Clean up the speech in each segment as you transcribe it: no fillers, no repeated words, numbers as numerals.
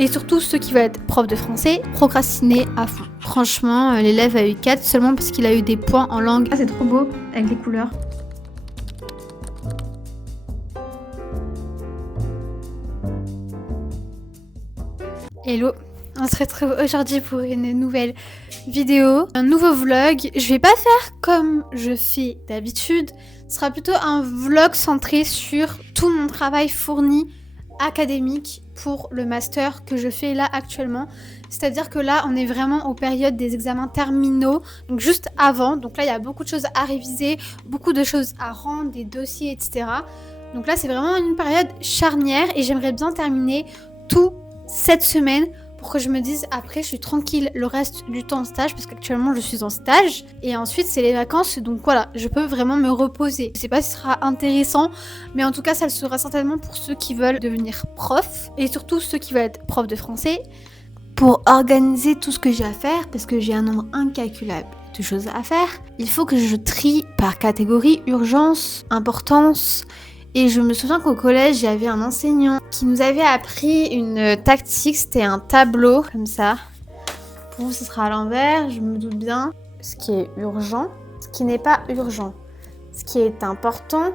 Et surtout ceux qui veulent être prof de français, procrastiner à fond. Franchement, l'élève a eu 4 seulement parce qu'il a eu des points en langue. Ah, c'est trop beau avec les couleurs. Hello, on se retrouve aujourd'hui pour une nouvelle vidéo, un nouveau vlog. Je vais pas faire comme je fais d'habitude, ce sera plutôt un vlog centré sur tout mon travail fourni académique pour le master que je fais là actuellement. C'est-à-dire que là, on est vraiment aux périodes des examens terminaux, donc juste avant. Donc là, il y a beaucoup de choses à réviser, beaucoup de choses à rendre, des dossiers, etc. Donc là, c'est vraiment une période charnière et j'aimerais bien terminer tout cette semaine pour que je me dise après je suis tranquille le reste du temps en stage parce qu'actuellement je suis en stage et ensuite c'est les vacances donc voilà je peux vraiment me reposer. Je sais pas si ce sera intéressant mais en tout cas ça le sera certainement pour ceux qui veulent devenir prof et surtout ceux qui veulent être prof de français pour organiser tout ce que j'ai à faire parce que j'ai un nombre incalculable de choses à faire. Il faut que je trie par catégorie urgence, importance. Et je me souviens qu'au collège, il y avait un enseignant qui nous avait appris une tactique, c'était un tableau comme ça. Pour vous, ce sera à l'envers, je me doute bien. Ce qui est urgent, ce qui n'est pas urgent. Ce qui est important,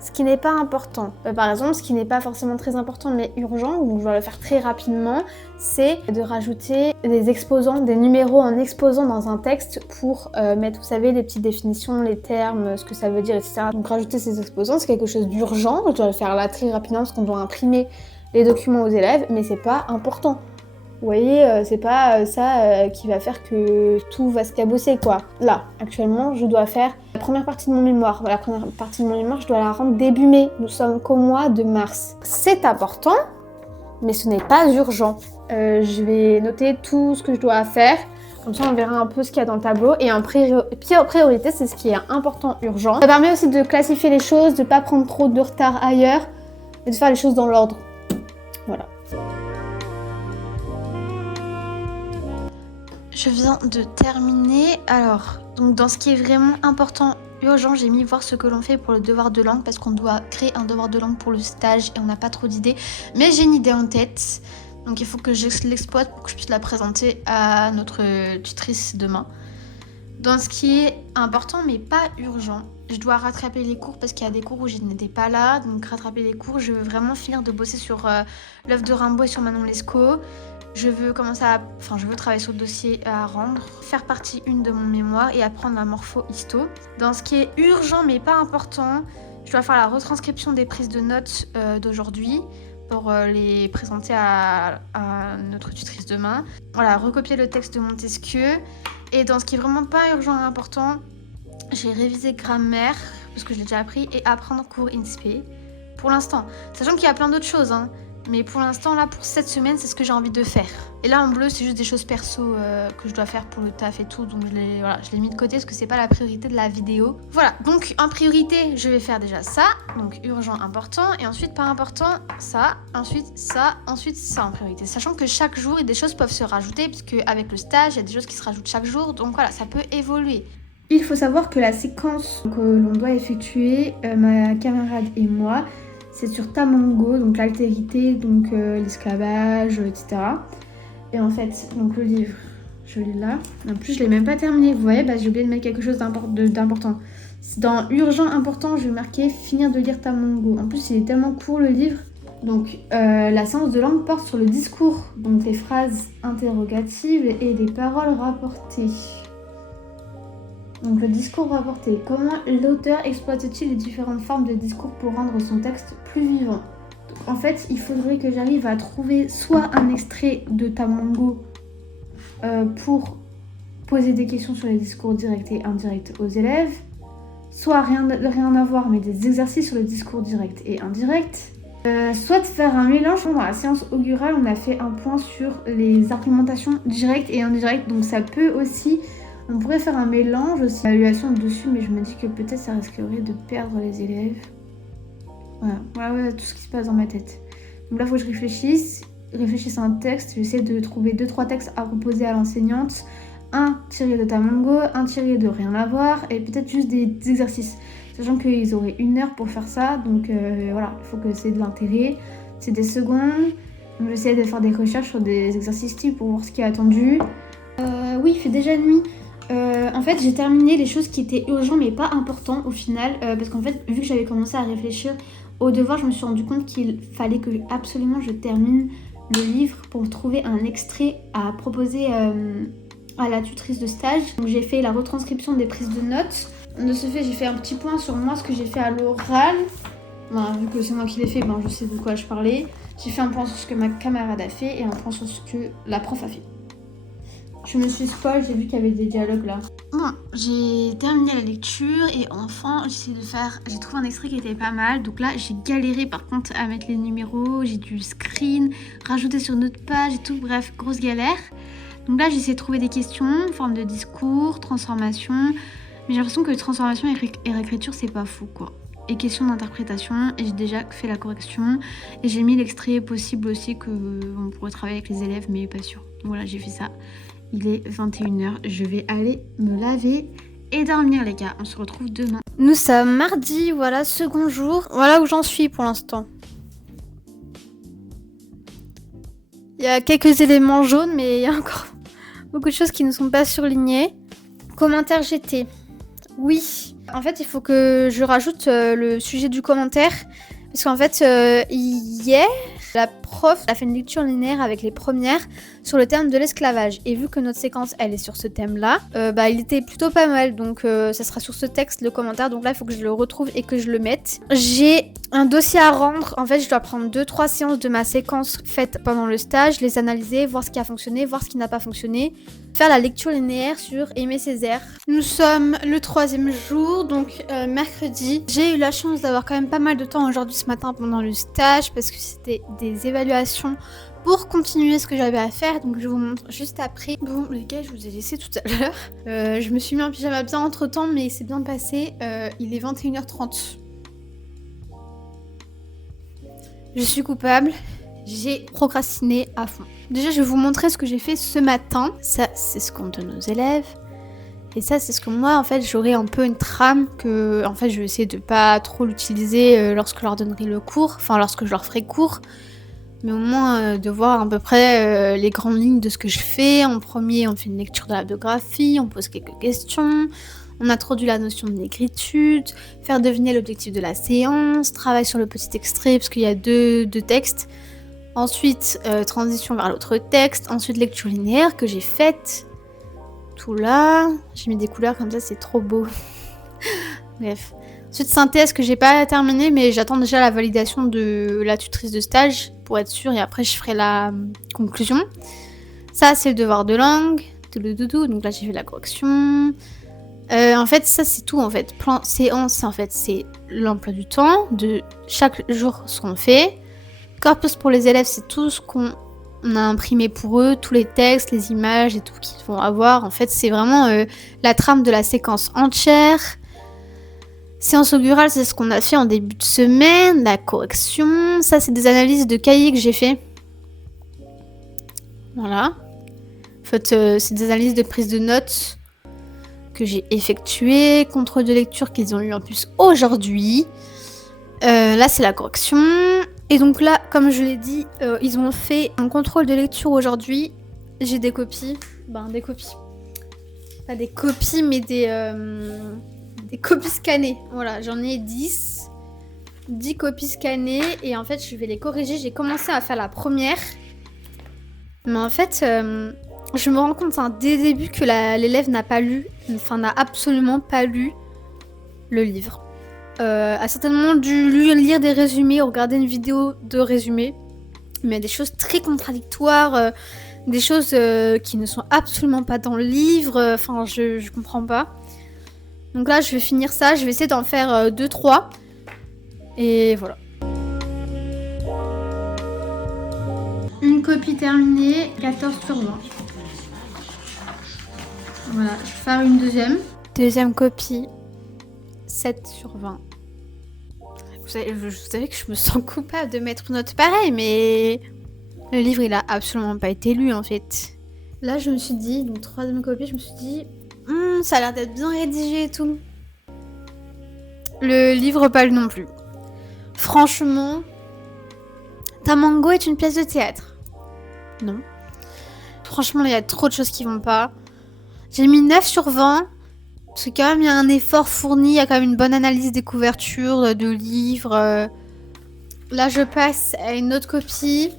ce qui n'est pas important. Par exemple, ce qui n'est pas forcément très important mais urgent, donc je vais le faire très rapidement, c'est de rajouter des exposants, des numéros en exposant dans un texte pour mettre, vous savez, les petites définitions, les termes, ce que ça veut dire, etc. Donc rajouter ces exposants, c'est quelque chose d'urgent, je dois le faire là très rapidement parce qu'on doit imprimer les documents aux élèves, mais c'est pas important. Vous voyez, c'est pas ça qui va faire que tout va se cabosser, quoi. Là, actuellement, je dois faire la première partie de mon mémoire. La première partie de mon mémoire, je dois la rendre début mai. Nous sommes qu'au mois de mars. C'est important, mais ce n'est pas urgent. Je vais noter tout ce que je dois faire. Comme ça, on verra un peu ce qu'il y a dans le tableau. Et en priorité, c'est ce qui est important, urgent. Ça permet aussi de classifier les choses, de ne pas prendre trop de retard ailleurs et de faire les choses dans l'ordre. Voilà. Je viens de terminer. Alors, donc dans ce qui est vraiment important, urgent, j'ai mis voir ce que l'on fait pour le devoir de langue parce qu'on doit créer un devoir de langue pour le stage et on n'a pas trop d'idées. Mais j'ai une idée en tête, donc il faut que je l'exploite pour que je puisse la présenter à notre tutrice demain. Dans ce qui est important mais pas urgent, je dois rattraper les cours parce qu'il y a des cours où je n'étais pas là. Donc rattraper les cours, je veux vraiment finir de bosser sur l'œuvre de Rimbaud et sur Manon Lescaut. Je veux travailler sur le dossier à rendre, faire partie 1 de mon mémoire et apprendre la morpho-histo. Dans ce qui est urgent mais pas important, je dois faire la retranscription des prises de notes d'aujourd'hui pour les présenter à notre tutrice demain. Voilà, recopier le texte de Montesquieu. Et dans ce qui est vraiment pas urgent et important, j'ai révisé grammaire, parce que je l'ai déjà appris, et apprendre cours INSPE. Pour l'instant, sachant qu'il y a plein d'autres choses, hein. Mais pour l'instant, là, pour cette semaine, c'est ce que j'ai envie de faire. Et là, en bleu, c'est juste des choses perso que je dois faire pour le taf et tout. Donc, je l'ai mis de côté parce que c'est pas la priorité de la vidéo. Voilà, donc en priorité, je vais faire déjà ça. Donc, urgent, important. Et ensuite, pas important, ça. Ensuite, ça en priorité. Sachant que chaque jour, des choses peuvent se rajouter. Puisque avec le stage, il y a des choses qui se rajoutent chaque jour. Donc voilà, ça peut évoluer. Il faut savoir que la séquence que l'on doit effectuer, ma camarade et moi, c'est sur Tamango, donc l'altérité, donc l'esclavage, etc. Et en fait, donc le livre, je l'ai là. En plus, je l'ai même pas terminé. Vous voyez, j'ai oublié de mettre quelque chose d'important. Dans urgent, important, je vais marquer finir de lire Tamango. En plus, il est tellement court le livre. Donc, la séance de langue porte sur le discours, donc les phrases interrogatives et les paroles rapportées. Donc le discours rapporté. Comment l'auteur exploite-t-il les différentes formes de discours pour rendre son texte plus vivant? Donc, en fait, il faudrait que j'arrive à trouver soit un extrait de Tamango pour poser des questions sur les discours directs et indirects aux élèves, soit rien à voir mais des exercices sur le discours direct et indirect, soit de faire un mélange. Dans la séance augurale, on a fait un point sur les argumentations directes et indirectes, donc ça peut aussi... On pourrait faire un mélange aussi, l'évaluation dessus, mais je me dis que peut-être ça risquerait de perdre les élèves. Voilà tout ce qui se passe dans ma tête. Donc là, il faut que je réfléchisse à un texte. J'essaie de trouver 2-3 textes à proposer à l'enseignante. Un tiré de Tamango, un tiré de rien à voir, et peut-être juste des exercices. Sachant qu'ils auraient 1 heure pour faire ça, donc voilà, il faut que c'est de l'intérêt. C'est des secondes. J'essaie de faire des recherches sur des exercices types pour voir ce qui est attendu. Oui, il fait déjà nuit. En fait, j'ai terminé les choses qui étaient urgentes mais pas importantes au final. Parce qu'en fait, vu que j'avais commencé à réfléchir au devoir, je me suis rendu compte qu'il fallait que absolument je termine le livre pour trouver un extrait à proposer à la tutrice de stage. Donc j'ai fait la retranscription des prises de notes. De ce fait, j'ai fait un petit point sur moi, ce que j'ai fait à l'oral. Voilà, vu que c'est moi qui l'ai fait, je sais de quoi je parlais. J'ai fait un point sur ce que ma camarade a fait et un point sur ce que la prof a fait. Je me suis spoil, j'ai vu qu'il y avait des dialogues là. Bon, j'ai terminé la lecture et enfin j'ai trouvé un extrait qui était pas mal. Donc là j'ai galéré par contre à mettre les numéros, j'ai dû screen, rajouter sur une autre page et tout, bref, grosse galère. Donc là j'ai essayé de trouver des questions, forme de discours, transformation. Mais j'ai l'impression que transformation et réécriture c'est pas fou quoi. Et question d'interprétation, et j'ai déjà fait la correction. Et j'ai mis l'extrait possible aussi qu'on pourrait travailler avec les élèves, mais pas sûr. Voilà, j'ai fait ça. Il est 21h, je vais aller me laver et dormir les gars. On se retrouve demain. Nous sommes mardi, voilà, second jour. Voilà où j'en suis pour l'instant. Il y a quelques éléments jaunes, mais il y a encore beaucoup de choses qui ne sont pas surlignées. Commentaire GT. Oui. En fait, il faut que je rajoute le sujet du commentaire. Parce qu'en fait, hier, la prof a fait une lecture linéaire avec les premières sur le thème de l'esclavage. Et vu que notre séquence, elle est sur ce thème-là, il était plutôt pas mal. Donc, ça sera sur ce texte, le commentaire. Donc là, il faut que je le retrouve et que je le mette. J'ai un dossier à rendre. En fait, je dois prendre 2-3 séances de ma séquence faite pendant le stage, les analyser, voir ce qui a fonctionné, voir ce qui n'a pas fonctionné. Faire la lecture linéaire sur Aimé Césaire. Nous sommes le 3e jour, donc mercredi. J'ai eu la chance d'avoir quand même pas mal de temps aujourd'hui ce matin pendant le stage parce que c'était des évaluations pour continuer ce que j'avais à faire. Donc je vous montre juste après. Bon les gars, je vous ai laissé tout à l'heure. Je me suis mis en pyjama bien entre temps, mais c'est bien passé. Il est 21h30. Je suis coupable. J'ai procrastiné à fond. Déjà, je vais vous montrer ce que j'ai fait ce matin. Ça, c'est ce qu'on donne aux élèves. Et ça, c'est ce que moi, en fait, j'aurai un peu une trame que, en fait, je vais essayer de pas trop l'utiliser lorsque je leur donnerai le cours. Enfin, lorsque je leur ferai cours. Mais au moins, de voir à peu près les grandes lignes de ce que je fais. En premier, on fait une lecture de la biographie. On pose quelques questions. On introduit la notion de négritude. Faire deviner l'objectif de la séance. Travail sur le petit extrait, parce qu'il y a deux textes. Ensuite, transition vers l'autre texte. Ensuite, lecture linéaire que j'ai faite. Tout là. J'ai mis des couleurs comme ça, c'est trop beau. Bref. Ensuite, synthèse que j'ai pas terminée, mais j'attends déjà la validation de la tutrice de stage pour être sûre. Et après, je ferai la conclusion. Ça, c'est le devoir de langue. Donc là, j'ai fait la correction. En fait, ça, c'est tout. En fait, plan séance, en fait, c'est l'emploi du temps de chaque jour ce qu'on fait. Corpus pour les élèves, c'est tout ce qu'on a imprimé pour eux, tous les textes, les images et tout qu'ils vont avoir. En fait, c'est vraiment la trame de la séquence entière. Séance augurale, c'est ce qu'on a fait en début de semaine. La correction, ça, c'est des analyses de cahiers que j'ai fait. Voilà. En fait, c'est des analyses de prise de notes que j'ai effectuées. Contrôle de lecture qu'ils ont eu en plus aujourd'hui. Là, c'est la correction. Et donc là, comme je l'ai dit, ils ont fait un contrôle de lecture aujourd'hui. J'ai des copies. Des copies. Pas des copies, mais des copies scannées. Voilà, j'en ai 10. 10 copies scannées. Et en fait, je vais les corriger. J'ai commencé à faire la première. Mais en fait, je me rends compte dès le début que l'élève n'a pas lu. Enfin, n'a absolument pas lu le livre. A certainement dû lire des résumés ou regarder une vidéo de résumé. Mais il y a des choses très contradictoires, des choses qui ne sont absolument pas dans le livre. Enfin, je comprends pas. Donc là, je vais finir ça. Je vais essayer d'en faire 2-3. Et voilà. Une copie terminée, 14/20. Voilà, je vais faire une deuxième. Deuxième copie, 7/20. Vous savez que je me sens coupable de mettre une note pareille, mais le livre, il a absolument pas été lu, en fait. Là, je me suis dit, donc troisième copie, je me suis dit, ça a l'air d'être bien rédigé et tout. Le livre, pas lu non plus. Franchement, Tamango est une pièce de théâtre. Non. Franchement, il y a trop de choses qui vont pas. J'ai mis 9 sur 20. Parce que quand même, il y a un effort fourni. Il y a quand même une bonne analyse des couvertures, de livres. Là, je passe à une autre copie.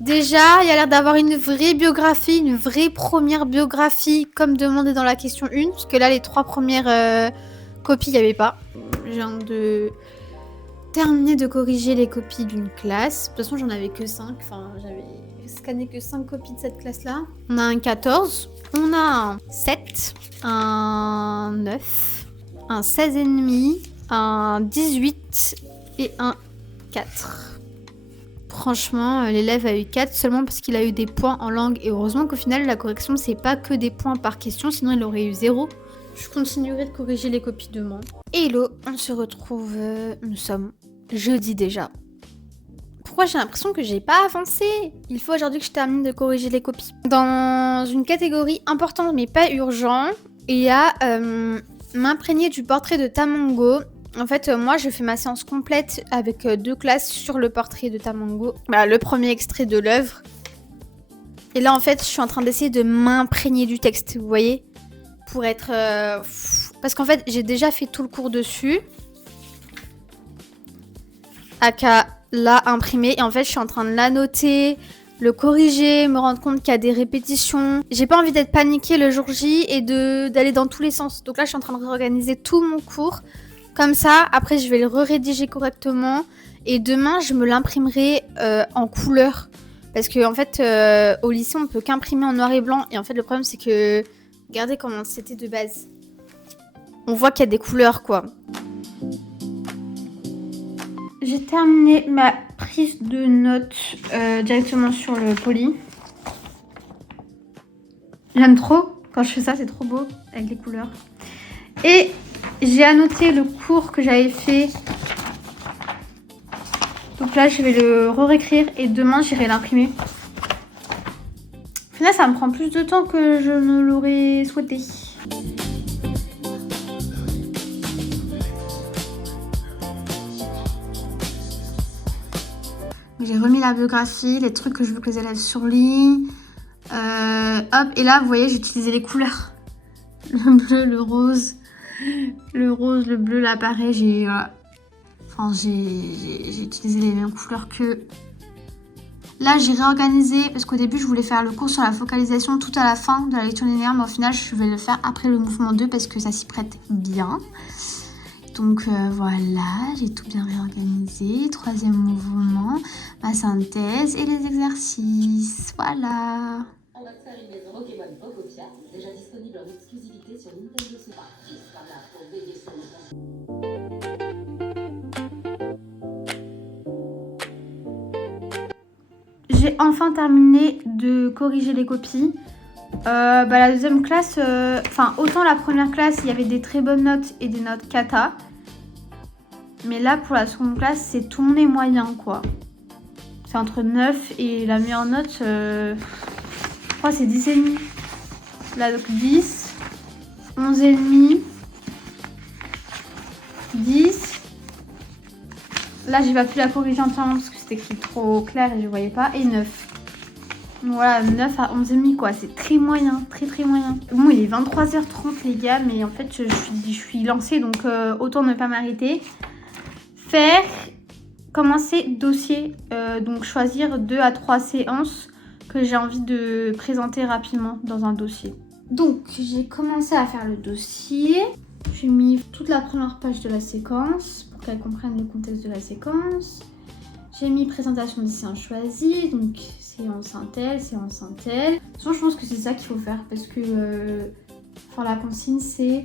Déjà, il y a l'air d'avoir une vraie biographie, une vraie première biographie, comme demandé dans la question 1. Parce que là, les 3 premières copies, il n'y avait pas. Je viens de terminer de corriger les copies d'une classe. De toute façon, j'en avais que 5. Enfin, j'avais scanné que 5 copies de cette classe-là. On a un 14, on a un 7, un 9, un 16,5, un 18 et un 4. Franchement, l'élève a eu 4 seulement parce qu'il a eu des points en langue. Et heureusement qu'au final, la correction, c'est pas que des points par question, sinon il aurait eu 0. Je continuerai de corriger les copies demain. Hello, on se retrouve... nous sommes jeudi déjà. Pourquoi j'ai l'impression que j'ai pas avancé? Il faut aujourd'hui que je termine de corriger les copies. Dans une catégorie importante mais pas urgent, il y a m'imprégner du portrait de Tamango. En fait, moi, je fais ma séance complète avec 2 classes sur le portrait de Tamango. Bah, le premier extrait de l'œuvre. Et là, en fait, je suis en train d'essayer de m'imprégner du texte, vous voyez? Pour être... Parce qu'en fait, j'ai déjà fait tout le cours dessus. Aka l'a imprimé. Et en fait, je suis en train de l'annoter, le corriger, me rendre compte qu'il y a des répétitions. J'ai pas envie d'être paniquée le jour J et d'aller dans tous les sens. Donc là, je suis en train de réorganiser tout mon cours. Comme ça, après, je vais le rédiger correctement. Et demain, je me l'imprimerai en couleur. Parce que en fait, au lycée, on peut qu'imprimer en noir et blanc. Et en fait, le problème, c'est que... Regardez comment c'était de base. On voit qu'il y a des couleurs, quoi. J'ai terminé ma prise de notes directement sur le poly. J'aime trop. Quand je fais ça, c'est trop beau avec les couleurs. Et j'ai annoté le cours que j'avais fait. Donc là, je vais le réécrire et demain, j'irai l'imprimer. Au final, ça me prend plus de temps que je ne l'aurais souhaité. J'ai remis la biographie, les trucs que je veux que les élèves surlignent. Hop, et là, vous voyez, j'ai utilisé les couleurs. Le bleu, le rose. Le rose, le bleu, là, pareil, j'ai utilisé les mêmes couleurs que... Là, j'ai réorganisé, parce qu'au début, je voulais faire le cours sur la focalisation tout à la fin de la lecture linéaire, mais au final, je vais le faire après le mouvement 2 parce que ça s'y prête bien. Donc voilà, j'ai tout bien réorganisé. 3e mouvement, ma synthèse et les exercices. Voilà. On va faire une maison Pokémon Pokopia, déjà disponible en exclusivité sur Nintendo Switch. J'ai enfin terminé de corriger les copies. La deuxième classe, autant la première classe, il y avait des très bonnes notes et des notes cata. Mais là, pour la seconde classe, c'est tout le monde est moyen, quoi. C'est entre 9 et la meilleure note, je crois c'est 10,5. Là, donc 10, 11,5, 10. Là, j'ai pas pu la corriger entièrement parce que c'était écrit trop clair et je voyais pas. Et 9. Donc voilà, 9 à 11,5 quoi. C'est très moyen, très très moyen. Bon, il est 23h30 les gars, mais en fait, je suis lancée, donc autant ne pas m'arrêter. Commencer dossier, donc choisir 2 à 3 séances que j'ai envie de présenter rapidement dans un dossier. Donc, j'ai commencé à faire le dossier. J'ai mis toute la première page de la séquence pour qu'elle comprenne le contexte de la séquence. J'ai mis présentation des séances choisies, donc séance un tel, séance un tel. De toute façon, je pense que c'est ça qu'il faut faire parce que la consigne, c'est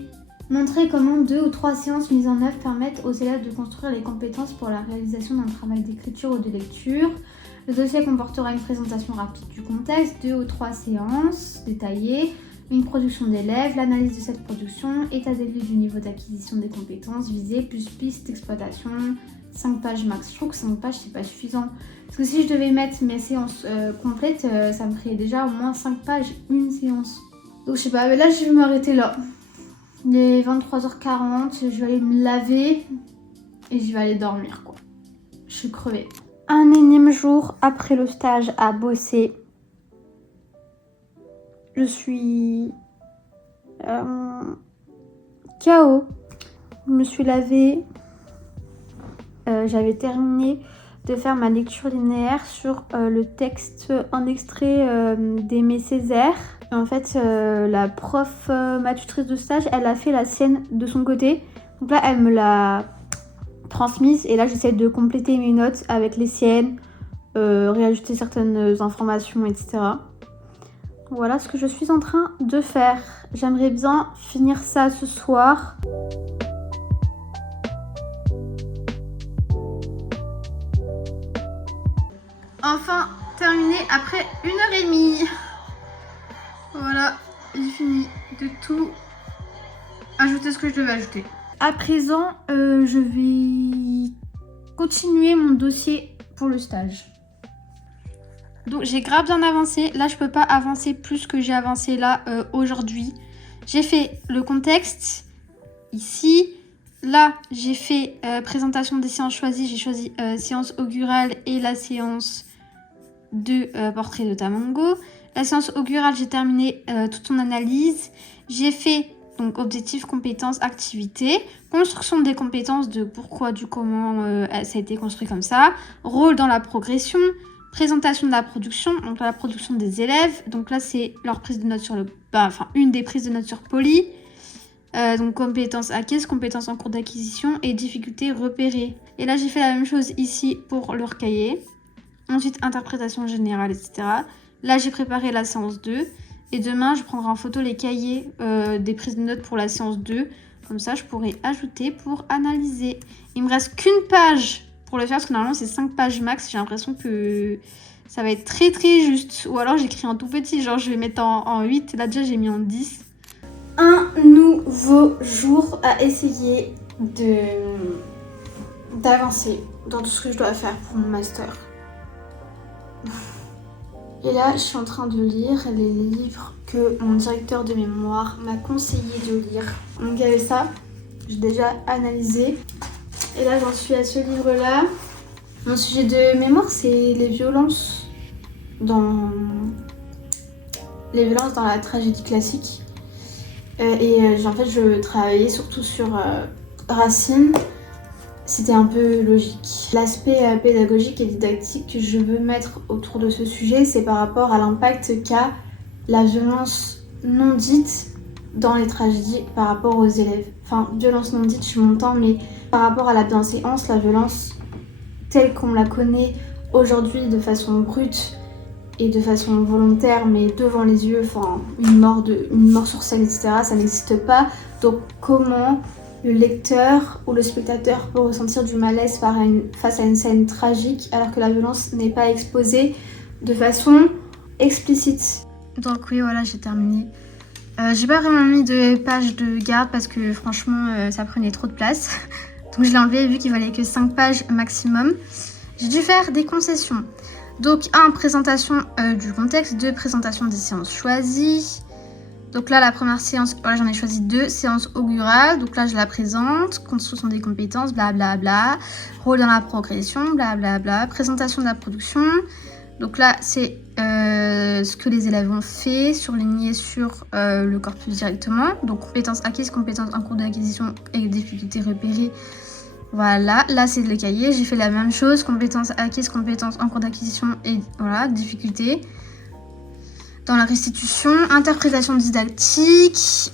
montrer comment 2 ou 3 séances mises en œuvre permettent aux élèves de construire les compétences pour la réalisation d'un travail d'écriture ou de lecture. Le dossier comportera une présentation rapide du contexte, 2 ou 3 séances détaillées, une production d'élèves, l'analyse de cette production, état des lieux du niveau d'acquisition des compétences visées, plus piste d'exploitation, 5 pages max. Je trouve que 5 pages, c'est pas suffisant. Parce que si je devais mettre mes séances complètes, ça me ferait déjà au moins 5 pages, une séance. Donc je sais pas, mais là je vais m'arrêter là. Il est 23h40, je vais aller me laver et je vais aller dormir quoi. Je suis crevée. Un énième jour après le stage à bosser. je suis KO. Je me suis lavée. J'avais terminé de faire ma lecture linéaire sur le texte, un extrait d'Aimé Césaire. Et en fait, la prof, ma tutrice de stage, elle a fait la sienne de son côté. Donc là, elle me l'a transmise et là, j'essaie de compléter mes notes avec les siennes, réajuster certaines informations, etc. Voilà ce que je suis en train de faire. J'aimerais bien finir ça ce soir. Enfin terminé après 1h30. Voilà, j'ai fini de tout ajouter ce que je devais ajouter. À présent, je vais continuer mon dossier pour le stage. Donc j'ai grave bien avancé. Là, je peux pas avancer plus que j'ai avancé là aujourd'hui. J'ai fait le contexte ici. Là, j'ai fait présentation des séances choisies. J'ai choisi séance augurale et la séance de portrait de Tamango. La séance augurale, j'ai terminé toute son analyse. J'ai fait donc objectifs, compétences, activités, construction des compétences, de pourquoi, du comment ça a été construit comme ça, rôle dans la progression, présentation de la production, donc la production des élèves. Donc là, c'est leur prise de notes sur le... une des prises de notes sur Poly. Donc compétences acquises, compétences en cours d'acquisition et difficultés repérées. Et là, j'ai fait la même chose ici pour leur cahier. Ensuite, interprétation générale, etc. Là, j'ai préparé la séance 2. Et demain, je prendrai en photo les cahiers des prises de notes pour la séance 2. Comme ça, je pourrai ajouter pour analyser. Il me reste qu'une page pour le faire, parce que normalement, c'est 5 pages max. J'ai l'impression que ça va être très très juste. Ou alors, j'écris en tout petit, genre je vais mettre en 8. Là, déjà, j'ai mis en 10. Un nouveau jour à essayer d'avancer dans tout ce que je dois faire pour mon master. Et là, je suis en train de lire les livres que mon directeur de mémoire m'a conseillé de lire. Donc il y avait ça, j'ai déjà analysé. Et là, j'en suis à ce livre-là. Mon sujet de mémoire, c'est les violences dans la tragédie classique. En fait, je travaillais surtout sur Racine. C'était un peu logique. L'aspect pédagogique et didactique que je veux mettre autour de ce sujet, c'est par rapport à l'impact qu'a la violence non dite dans les tragédies par rapport aux élèves. Enfin, violence non dite, je m'entends, mais par rapport à la bienséance, la violence telle qu'on la connaît aujourd'hui de façon brute et de façon volontaire, mais devant les yeux, enfin, une mort sur scène, etc., ça n'existe pas. Donc comment le lecteur ou le spectateur peut ressentir du malaise face à une scène tragique alors que la violence n'est pas exposée de façon explicite. Donc oui, voilà, j'ai terminé. J'ai pas vraiment mis de page de garde parce que franchement, ça prenait trop de place. Donc je l'ai enlevé vu qu'il valait que 5 pages maximum. J'ai dû faire des concessions. Donc 1, présentation du contexte, 2, présentation des séances choisies. Donc là, la première séance, voilà, j'en ai choisi 2, séance augurale. Donc là, je la présente, construction des compétences, blablabla, rôle dans la progression, blablabla, présentation de la production. Donc là, c'est ce que les élèves ont fait, surligné sur le corpus directement. Donc compétences acquises, compétences en cours d'acquisition et difficultés repérées. Voilà, là c'est le cahier, j'ai fait la même chose, compétences acquises, compétences en cours d'acquisition et voilà, difficultés. Dans la restitution, interprétation didactique,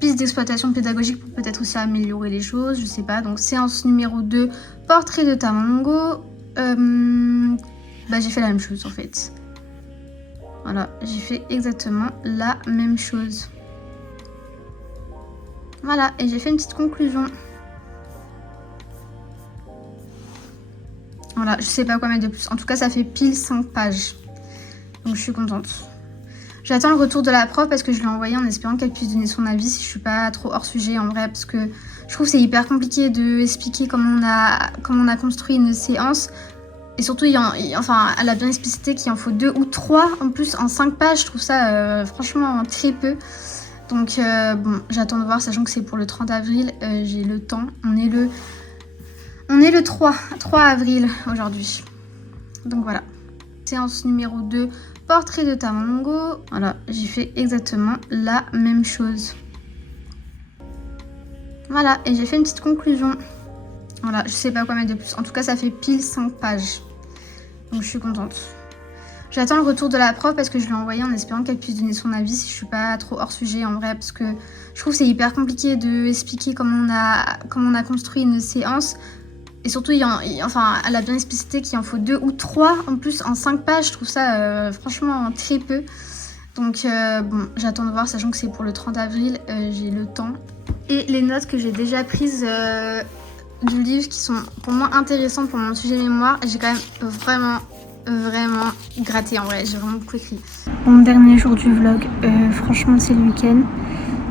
piste d'exploitation pédagogique pour peut-être aussi améliorer les choses, je sais pas. Donc séance numéro 2, portrait de Tamango. J'ai fait la même chose en fait. Voilà, j'ai fait exactement la même chose. Voilà, et j'ai fait une petite conclusion. Voilà, je sais pas quoi mettre de plus. En tout cas, ça fait pile 5 pages. Donc je suis contente. J'attends le retour de la prof parce que je l'ai envoyé en espérant qu'elle puisse donner son avis si je suis pas trop hors sujet en vrai. Parce que je trouve que c'est hyper compliqué de expliquer comment on a construit une séance. Et surtout, elle a bien explicité qu'il en faut 2 ou 3 en plus en 5 pages. Je trouve ça franchement très peu. Donc bon, j'attends de voir, sachant que c'est pour le 30 avril. J'ai le temps. On est le 3 avril aujourd'hui. Donc voilà. Séance numéro 2, portrait de Tamango. Voilà, j'ai fait exactement la même chose. Voilà, et j'ai fait une petite conclusion. Voilà, je sais pas quoi mettre de plus. En tout cas, ça fait pile 5 pages. Donc je suis contente. J'attends le retour de la prof parce que je lui ai envoyé en espérant qu'elle puisse donner son avis si je suis pas trop hors sujet en vrai. Parce que je trouve que c'est hyper compliqué de expliquer comment on a construit une séance. Et surtout, enfin, elle a bien explicité qu'il en faut 2 ou 3 en plus en 5 pages. Je trouve ça franchement très peu. Donc bon, j'attends de voir, sachant que c'est pour le 30 avril, j'ai le temps. Et les notes que j'ai déjà prises du livre qui sont pour moi intéressantes pour mon sujet mémoire, j'ai quand même vraiment gratté en vrai, j'ai vraiment beaucoup écrit. Bon, dernier jour du vlog, franchement c'est le week-end,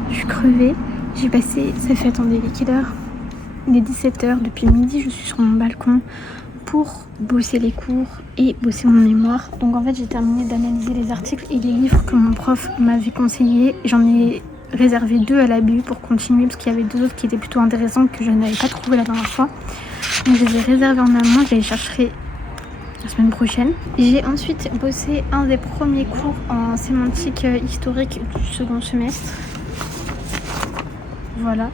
je suis crevée. J'ai passé, ça fait, attendez, il est quelle heure? Il est 17h, depuis midi je suis sur mon balcon pour bosser les cours et bosser mon mémoire. Donc en fait j'ai terminé d'analyser les articles et les livres que mon prof m'avait conseillé. J'en ai réservé 2 à la BU pour continuer parce qu'il y avait 2 autres qui étaient plutôt intéressants que je n'avais pas trouvé la dernière fois. Donc je les ai réservés en amont, je les chercherai la semaine prochaine. J'ai ensuite bossé un des premiers cours en sémantique historique du second semestre. Voilà.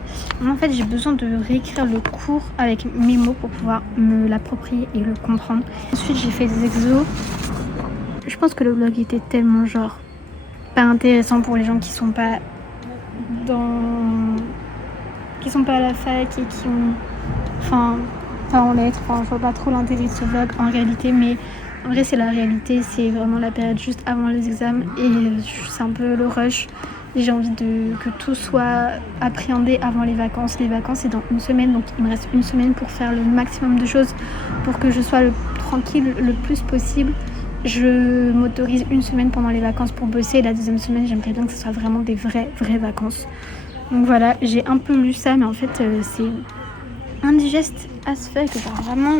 En fait, j'ai besoin de réécrire le cours avec mes mots pour pouvoir me l'approprier et le comprendre. Ensuite, j'ai fait des exos. Je pense que le vlog était tellement genre pas intéressant pour les gens qui sont pas à la fac et qui ont pas en lettres. Enfin, je vois pas trop l'intérêt de ce vlog en réalité, mais en vrai c'est la réalité, c'est vraiment la période juste avant les examens et c'est un peu le rush. J'ai envie que tout soit appréhendé avant les vacances. Les vacances c'est dans 1 semaine, donc il me reste 1 semaine pour faire le maximum de choses pour que je sois tranquille le plus possible. Je m'autorise 1 semaine pendant les vacances pour bosser et la 2e semaine j'aimerais bien que ce soit vraiment des vraies vacances. Donc voilà, j'ai un peu lu ça, mais en fait c'est indigeste as fuck, genre vraiment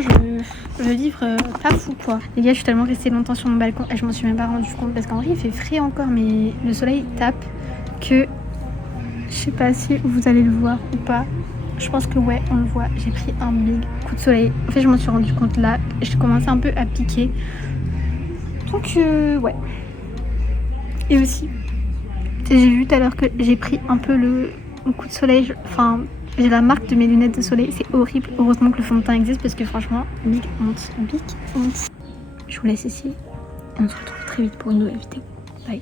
le livre pas fou quoi. Les gars, je suis tellement restée longtemps sur mon balcon et je m'en suis même pas rendu compte parce qu'en vrai il fait frais encore, mais le soleil tape que je sais pas si vous allez le voir ou pas. Je pense que ouais, on le voit. J'ai pris un big coup de soleil. En fait, je m'en suis rendu compte là. Je commençais un peu à piquer. Donc ouais. Et aussi, j'ai vu tout à l'heure que j'ai pris un peu le coup de soleil. Enfin, j'ai la marque de mes lunettes de soleil. C'est horrible. Heureusement que le fond de teint existe parce que franchement, big honte. Big honte. Je vous laisse ici. Et on se retrouve très vite pour une nouvelle vidéo. Bye.